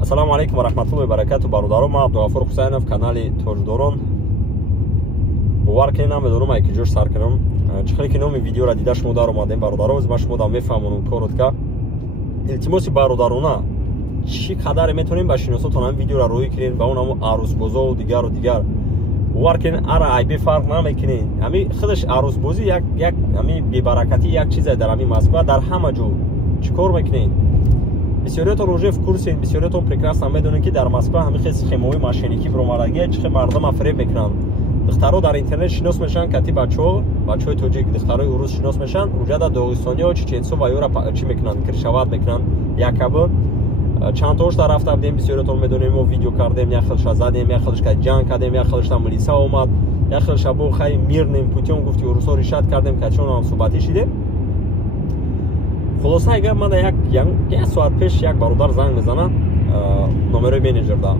Ассалому алейкум ва рахматуллоҳи ва баракату бародарон. Ман Абдуғафур Хусайнов, канали Тоҷдорон. Бовар кунед намедонам ки ҷош сар кунам. Чихеле ки номи видеоро дида шумо дар омадем бародарон, ва шумо да мефаҳмонам коротка. Илтимоси бародарона чӣ қадаре метавонем ба шиносотон ҳам видеоро рӯй кунем ба онам арӯзбозову дигару дигар. Бовар кунед ара айби фарқ намекунед. Ҳами худаш арӯзбозӣ як ҳами бебаракатӣ як чизе дар ҳами Москва дар ҳама ҷо чӣ кор мекунед? Бисёриятон уже в курсе, бисёриятон прекрасно медонед ки дар Москва ҳамин хел схемаҳои мошенникӣ биромадагӣ чихел мардума фиреб мекунанд. Духтаро дар интернет шинос мешаванд, кати бачаҳои тоҷик, духтарои урус шинос мешаванд, уҷада доғистониҳо, чеченсо ва ёра чӣ мекунанд, киршават мекунанд. Якаби чандтаошта рафта будем, бисёриятон медонем, мо видео кардем, як хелша задем, як хелшка ҷанг кардем, як хелшта милиса омад, як хелша бо хай мирним путём гуфти урусҳо ришад кардем, качонам суҳбатӣ шидем. Хулоса гап мада як соат пеш як бародар занг мезанад номерои менеҷер да.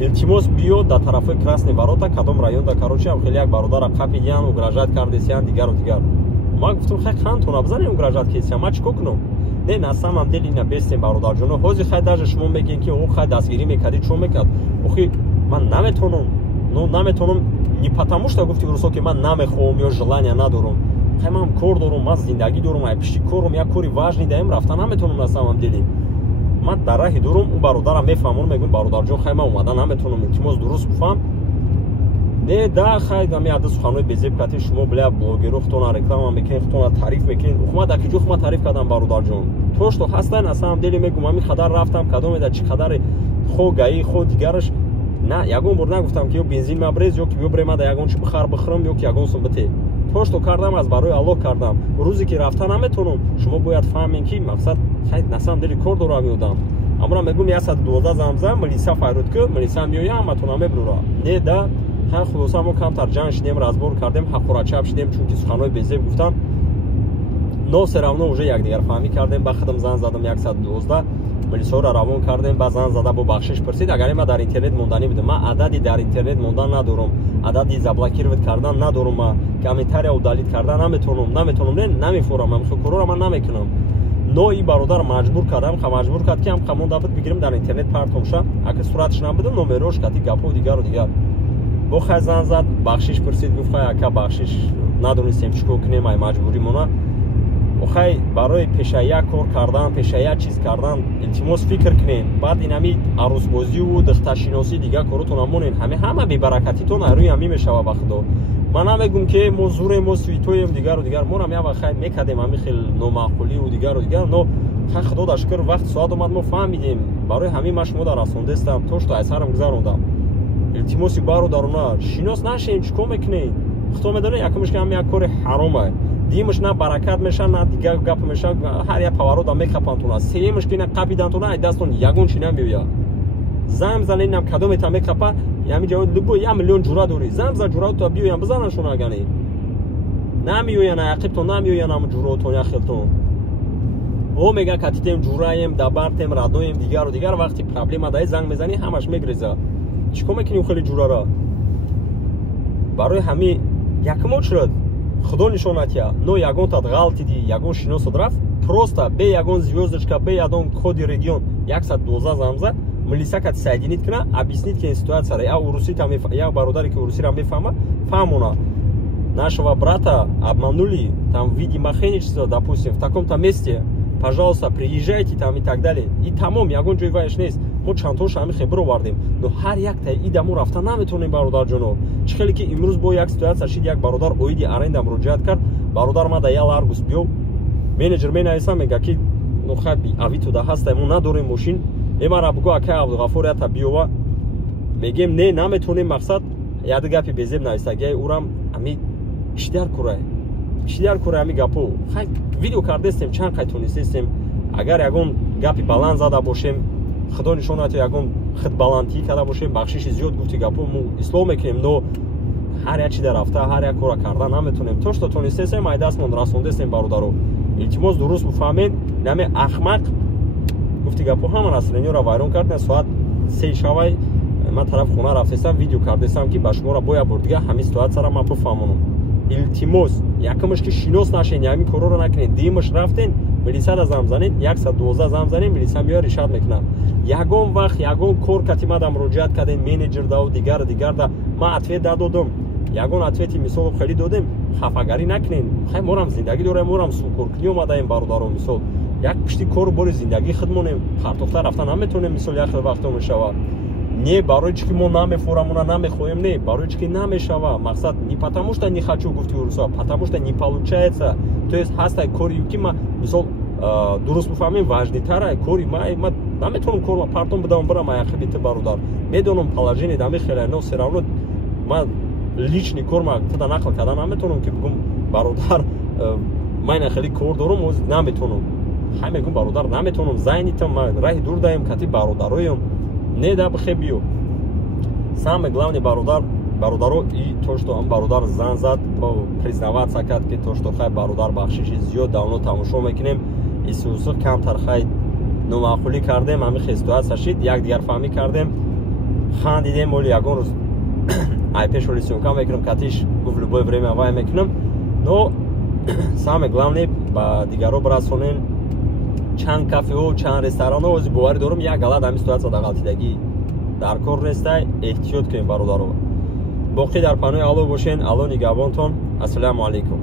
Илтимос биёд дар тарафои Красни Ворота, кадом район да Карочи ҳам хеле як бародара қапидиян, угражат кардесиян, дигару дигар. Ма гуфтам хай қантона бизанем угражат кесиян, ма чӣ кор кунам? Не, на самом деле ина бестем бародарҷоно. Ҳозир хай даже шумо мегӯед ки о хай дастгирӣ мекардӣ, чон мекард? Охи ман наметонам, не потому что гуфти урусо ки ман намехоҳам ё желания надорам. Хай ман кор дорам, ман зиндагӣ дорам, ай пишти корам, як кори важни даем рафта наметонам на самом деле. Ман дар раҳи дорам, у бародарам мефаҳмонам, мегӯям бародарҷон хай ман омада наметонам, илтимос дуруст гуфтам. Не да хай ами ада суханои безеб кардем, шумо бля блогеро хутона реклама мекунед, хутона тариф мекунед. Ухма дар ки ҷо хума тариф кардам бародарҷон. То што ҳастай на самом деле мегӯям ами қадар рафтам, кадомеда чӣ қадаре хо гаи хо дигараш. На, ягон бор нагуфтам ки ё бензин мабрез, ё ки бибре мада ягон чӣ бихар бихӯрам, ё ки ягон сум бите. То што кардам аз барои Аллоҳ кардам. Рӯзе ки рафта наметонам, шумо бояд фаҳмед ки мақсад хай на самом деле кор дорам ёдам. Амра мегӯм 112 замзам, милиса файруд ки милиса меоя ҳаматона мебурора. Не да, хай хулоса мо камтар ҷанг шидем, разбор кардем, ҳақурачаб шидем, чунки суханои безеб гуфтан. Но все равно уже якдигар фаҳмӣ кардем, ба худам зан задам 112, милисаҳоро равон кардем, ба зан зада бо бахшиш пурсид, агар ма дар интернет монданӣ будем. Ма адади дар интернет мондан надорам, адади заблокировать кардан надорам, ма комментария удалит кардан наметонам, не намефорам, ҳамин корро ман намекунам. Но и бародар маҷбур кардам, маҷбур кард ки ҳам мон дафт бигирем дар интернет партомша, агар сураташ набудам, номерош кати гапҳо дигару дигар. Бо хай зан зад, бахшиш пурсид, гуфт хай ака бахшиш надонистем чӣ кор кунем, ай маҷбуримона. Охай барои пеша як кор кардан, пеша як чиз кардан, илтимос фикр кунем. Баъд инами арӯзбозиву духташиносӣ дигар коротона монен. Ҳама бебаракатитон рӯи ҳамин мешава ба худо. Ман намегӯм ки мо зурем, мо свитоем дигару дигар. Монам як вақт хай мекардем ҳамин хел номаъқуливу дигару дигар. Но хай худо дар шукр вақти соат омад мо фаҳмидем. Барои ҳамин ман шумода расондестам, то што айсарам гузарондам. Илтимоси бародарона шинос нашем, чӣ кор мекунед? худо медонед якумш ки ҳамин як кори ҳарома. Димаш на баракат меша, на дигар гап меша, ҳар як паварода мекапантона. Сеюмш ки на қапидантона, ай дастон ягон чи намеоя. Зам занед нам кадомета мекапа, ҳамин ҷавод любо 1 миллион ҷура дори. Зам за ҷуратон биёям бизанашон агани. Намеоян ақибтон, намеоян ам ҷуратон яхелтон. О мега катитем ҷураем, дабартем, радоем дигару дигар вақти проблема дай занг мезани ҳамаш мегреза. Чӣ кор мекунем хеле ҷурара? Барои ҳамин якум очрад худо нишонатия, но ягонтат ғалти ди, ягон шиносот рафт, просто бе ягон звёздочка, бе ягон коди регион 112 замза, милиса кати соединит куна, объяснит ки ситуацияра, я уруси там, я бародари ки урусиро мефаҳма, фаҳмона. Нашего брата обманули, там виде мошенничества, допустим, в таком-то месте, пожалуйста, приезжайте там и так далее. И тамом ягон ҷои вайш нест. Мо чандтоша ҳамин хебро вардем, но ҳар якта идамо рафта наметонем бародарҷоно. Чӣ хеле ки имрӯз бо як ситуатсия шид, як бародар оиди аренда муроҷиат кард, бародар мада ял аргус биё, менеҷер менависа мега ки ну хай авитуда ҳастай, мо надорем мошин, эмара бигӯ акай Абдуғафур ята биёва, мегем не наметонем, мақсад яду гапи безеб нависагиаи урам ами иштидар курай ами гапо. Хай видео кардестем, чанд қай тонистестем, агар ягон гапи баланд зада бошем, худо нишонат ягон худбаландӣ карда бошем, бахшиши зиёд гуфти гапо мо ислоҳ мекунем, но ҳар як чида рафта, ҳар як кора карда наметонем. То што тонистесем, ай дастмон расондестем бародаро. Илтимос дуруст буфаҳмед, наме ахмақ гуфти гапо ҳама наслениёро вайрон кардем. Соат 3 шавай ман тараф хона рафтестам, видео кардестам ки ба шуморо боя бор дига ҳамин ситуатсияро ман бифаҳмонам. Илтимос якумш ки шинос нашен, ягин корро накунед. Димаш рафтен, милиса зам занед 112 зам занед милиса меояд ришват мекунад. Ягон вақт ягон кор катимада муроҷиат кардем менеҷер да дигар да ман ответ дадодам. Ягон ответи мисол хеле додем, хафагарӣ накунед. Хай морам зиндагӣ дорем, морам сукоркунӣ омадаем бародаро мисол. Як пишти кор бори зиндагӣ хидмонем, партофта рафта наметонем мисол як хел вақто мешавад. Не барои чӣ ки мо намефурам, уна намехоҳем, не барои чӣ ки намешава. Мақсад не потому что не хочу гуфти урусо, потому что не получается. То есть ҳастай кори ки ма мисол дуруст бифаҳмем важнитара кори ма наметонам корма партом бидам барам аяқи бите бародар. Медонам положение дами хелайно все равно ма личный корма тада нақл карда наметонам ки бигум бародар майна хеле кор дорам оз наметонам. Хай мегум бародар наметонам зайнитам ма раҳи дур даем кати бародароям. Не да бихе биё. Самое главное бародаро и то, что он бародар зан зад, признаваться кард ки то, что хай бародар бахшиши зиёд давно тамошо мекунем. Исусу камтар хай номаъқулӣ кардем, ҳамин ситуация шид, як дигар фаҳмӣ кардем, хандидем, оли ягон рӯз айпеш оли сёмка мекунам, катиш гуфт любое время вай мекунам. Но самое главное ба дигаро бирасонем, чанд кафеҳо, чанд ресторанҳо ози боварӣ дорам, як галат ҳамин ситуатсияда ғалтидагӣ дар кор нестай, эҳтиёт кунем бародаро. боқӣ дар паноҳи Аллоҳ бошен. Аллоҳ нигаҳбонтон. Ассалому алайкум.